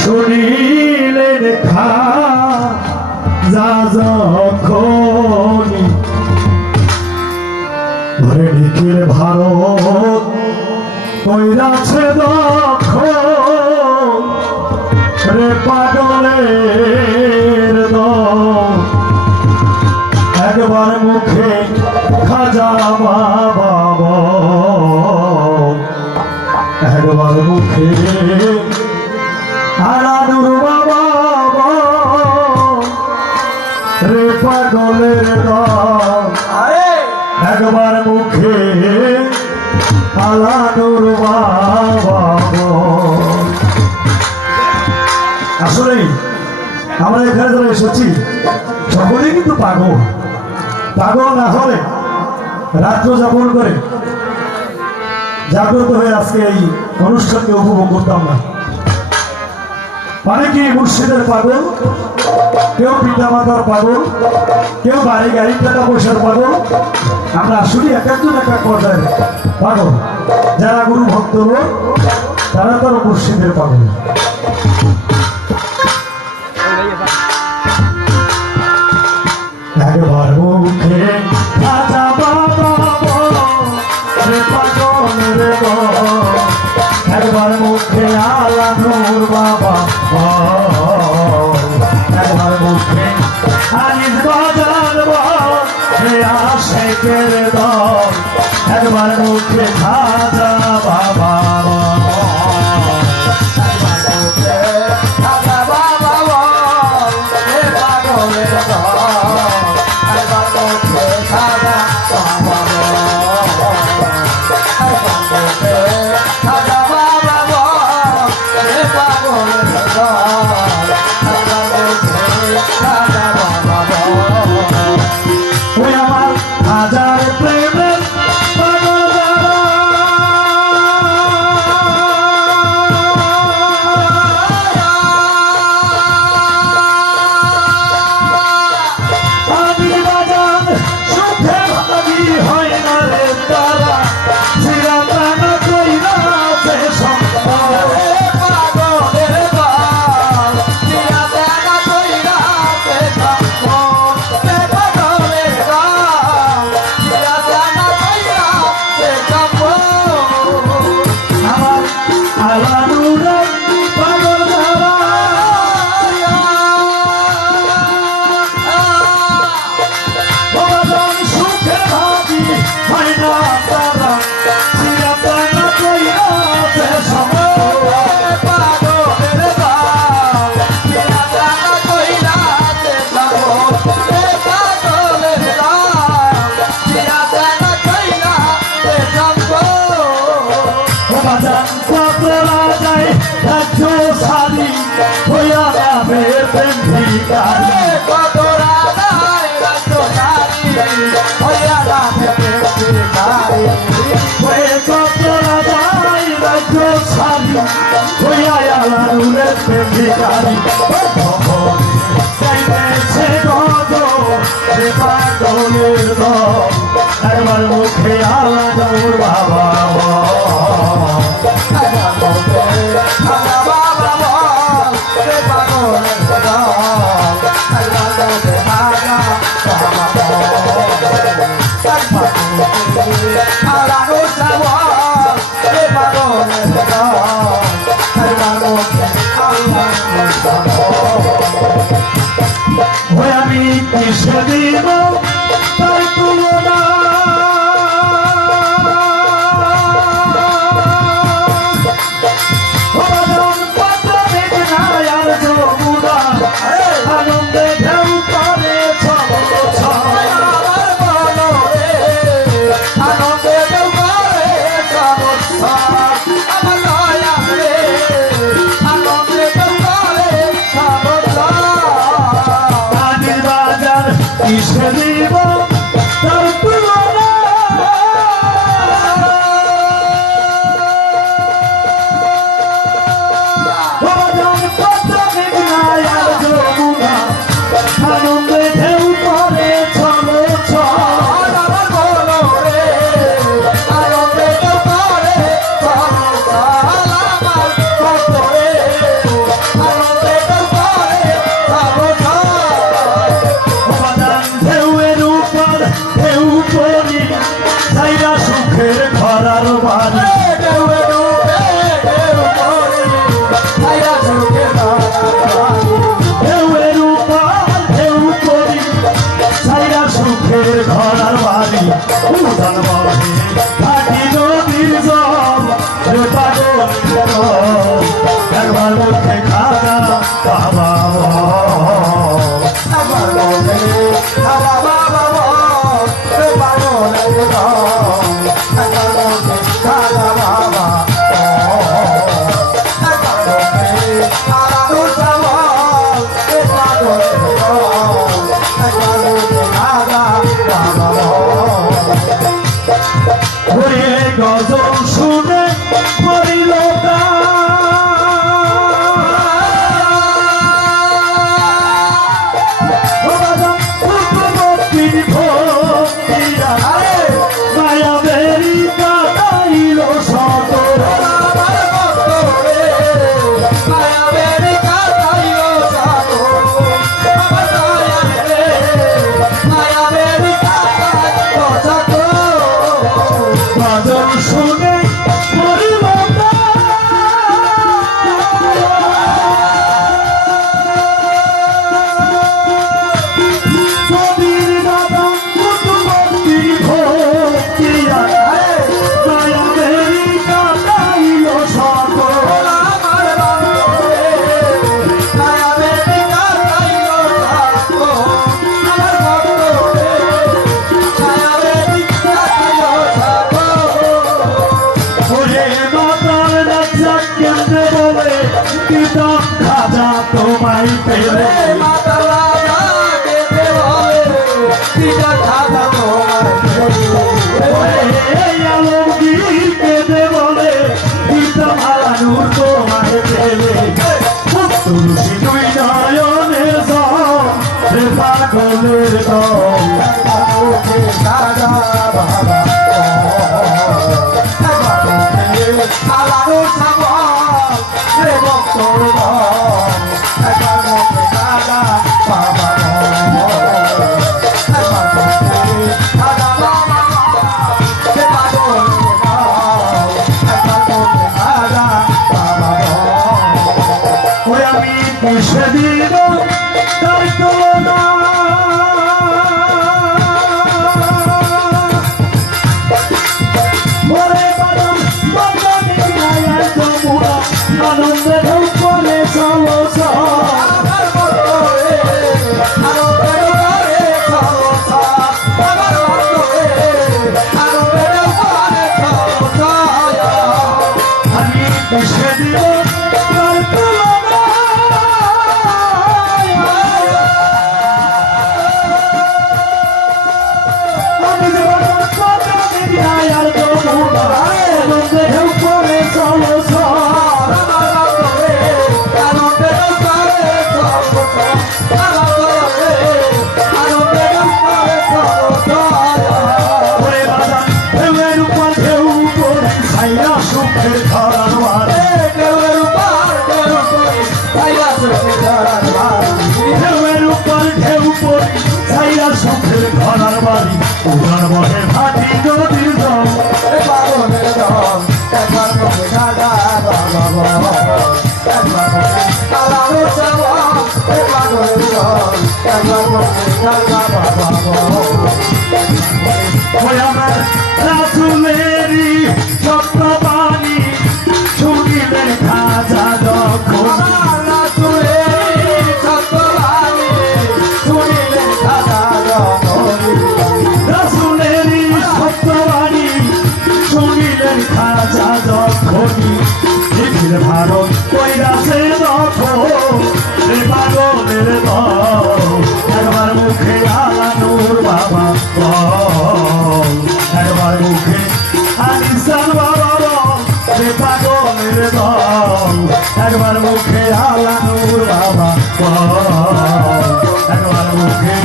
শুনিলেন খাজা যখনই ঘরে নিখিল ভারত কইরাছে দখল রে পাগলের দল একবার মুখে খাজা বাবা একবার মুখে আলাদুর বাবা রে পাগলের দল একবার মুখে আলাদুর বাবা। আসলে আমরা এখানে যারা এসেছি সকলেই কিন্তু পাগল। পাগল না হলে রাত্র যাপন করে জাগ্রত হয়ে আজকে এই অনুষ্ঠানকে উপভোগ করতাম না। অনেকে মুর্শিদের পাগল, কেউ পিতা মাতার পাগল, কেউ বাড়ি গাড়ি টাকা পয়সার পাগল। আমরা আসলে এক একজন এক এক পর্যায়ে পাগল। যারা গুরু ভক্ত লোক তারা তার মুর্শিদের পাগল। একবার মুখে খাজা বাবা রে পাগল রে একবার মুখে আলাদুর বাবা একবার মুখে আনিস বাজার রে আশেকের দল একবার মুখে খাজা বাবা একবার মুখে আলাদুর বাবা আমি কিসে দিব তাই তুলনা আনন্দে ঢেউ করে আনন্দে ঢেউ করে আনন্দে ঢেউ করে কিসে ভাটি নদীর জল রে পাগল একবার মুখে খাজা বাবা একবার মুখে খাজা বাবা রে পাগল একবার মুখে খাজা বাবা গজল শুনে মরিল মায়া বেরি কাটাইল সতর মায়া বেরি কাটাইল মায়া বেরি কাটাইল গজল শুনে মরিল কবির দাদা কুতুবী ভক্তিয়া মায়া বেরি কাটাইল সকল আমার বান্ধবে মায়া বেরি কাটাইল সকল আমার বান্ধবে মায়া বেরি কাটাইল ওরে মাতার রাজা কেন্দ্রে বলে পিতা খাজা তোমায় পেলে মাতার রাজা কেন্দ্রে বলে পিতা খাজা তোমায় পেলে আলমগীর কেন্দ্রে বলে পিতা ভালানুর তোমায় পেলে তুলসী দুই নয়নের জল রে পাগলের দল খাজা বাবা আলারো সাগর রে ভক্তর দল একবার মুখে খাজা বাবা একবার মুখে খাজা বাবা রে পাগলের দল একবার মুখে খাজা বাবা ওই আমি কিসে দিব তার তুলনা আনন্দে করে চলো আমার বন্ধরে আনন্দে করে চলো আমার বন্ধরে আনন্দে করে চলো আমি দেশে দিব তার তুলনা আমি জীবন কত দিন আর যমুনা আনন্দে করে চলো সুখের ধরার বাড়ি ঢেউয়ের উপর ঢেউ পড়ি ছাইরা সুখের ধরার বাড়ি উড়ার বহে ভাটি নদীর জল পাগলের দল একবার মুখে খাজা বাবা একবার মুখে আলারো সাগর পাগলের দল একবার মুখে খাজা বাবা ওই আমার রাসূলেরই সত্যবাণী শুনিলেন খাজা যখন রাসূলেরই সত্যবাণী শুনিলেন খাজা যখন রাসূলেরই সত্যবাণী শুনিলেন খাজা যখনই নিখিল ভারত কইরাছে যখন রে পাগলের দল একবার মুখে আলানুর বাবা একবার মুখে আনিসার বাবা রে পাগলের দল একবার মুখে আলানুর বাবা একবার মুখে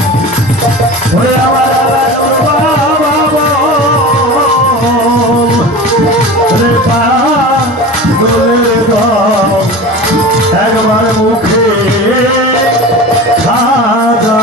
ওরে আমার আলানুর বাবা রে পাগলের দল একবার মুখে খাজা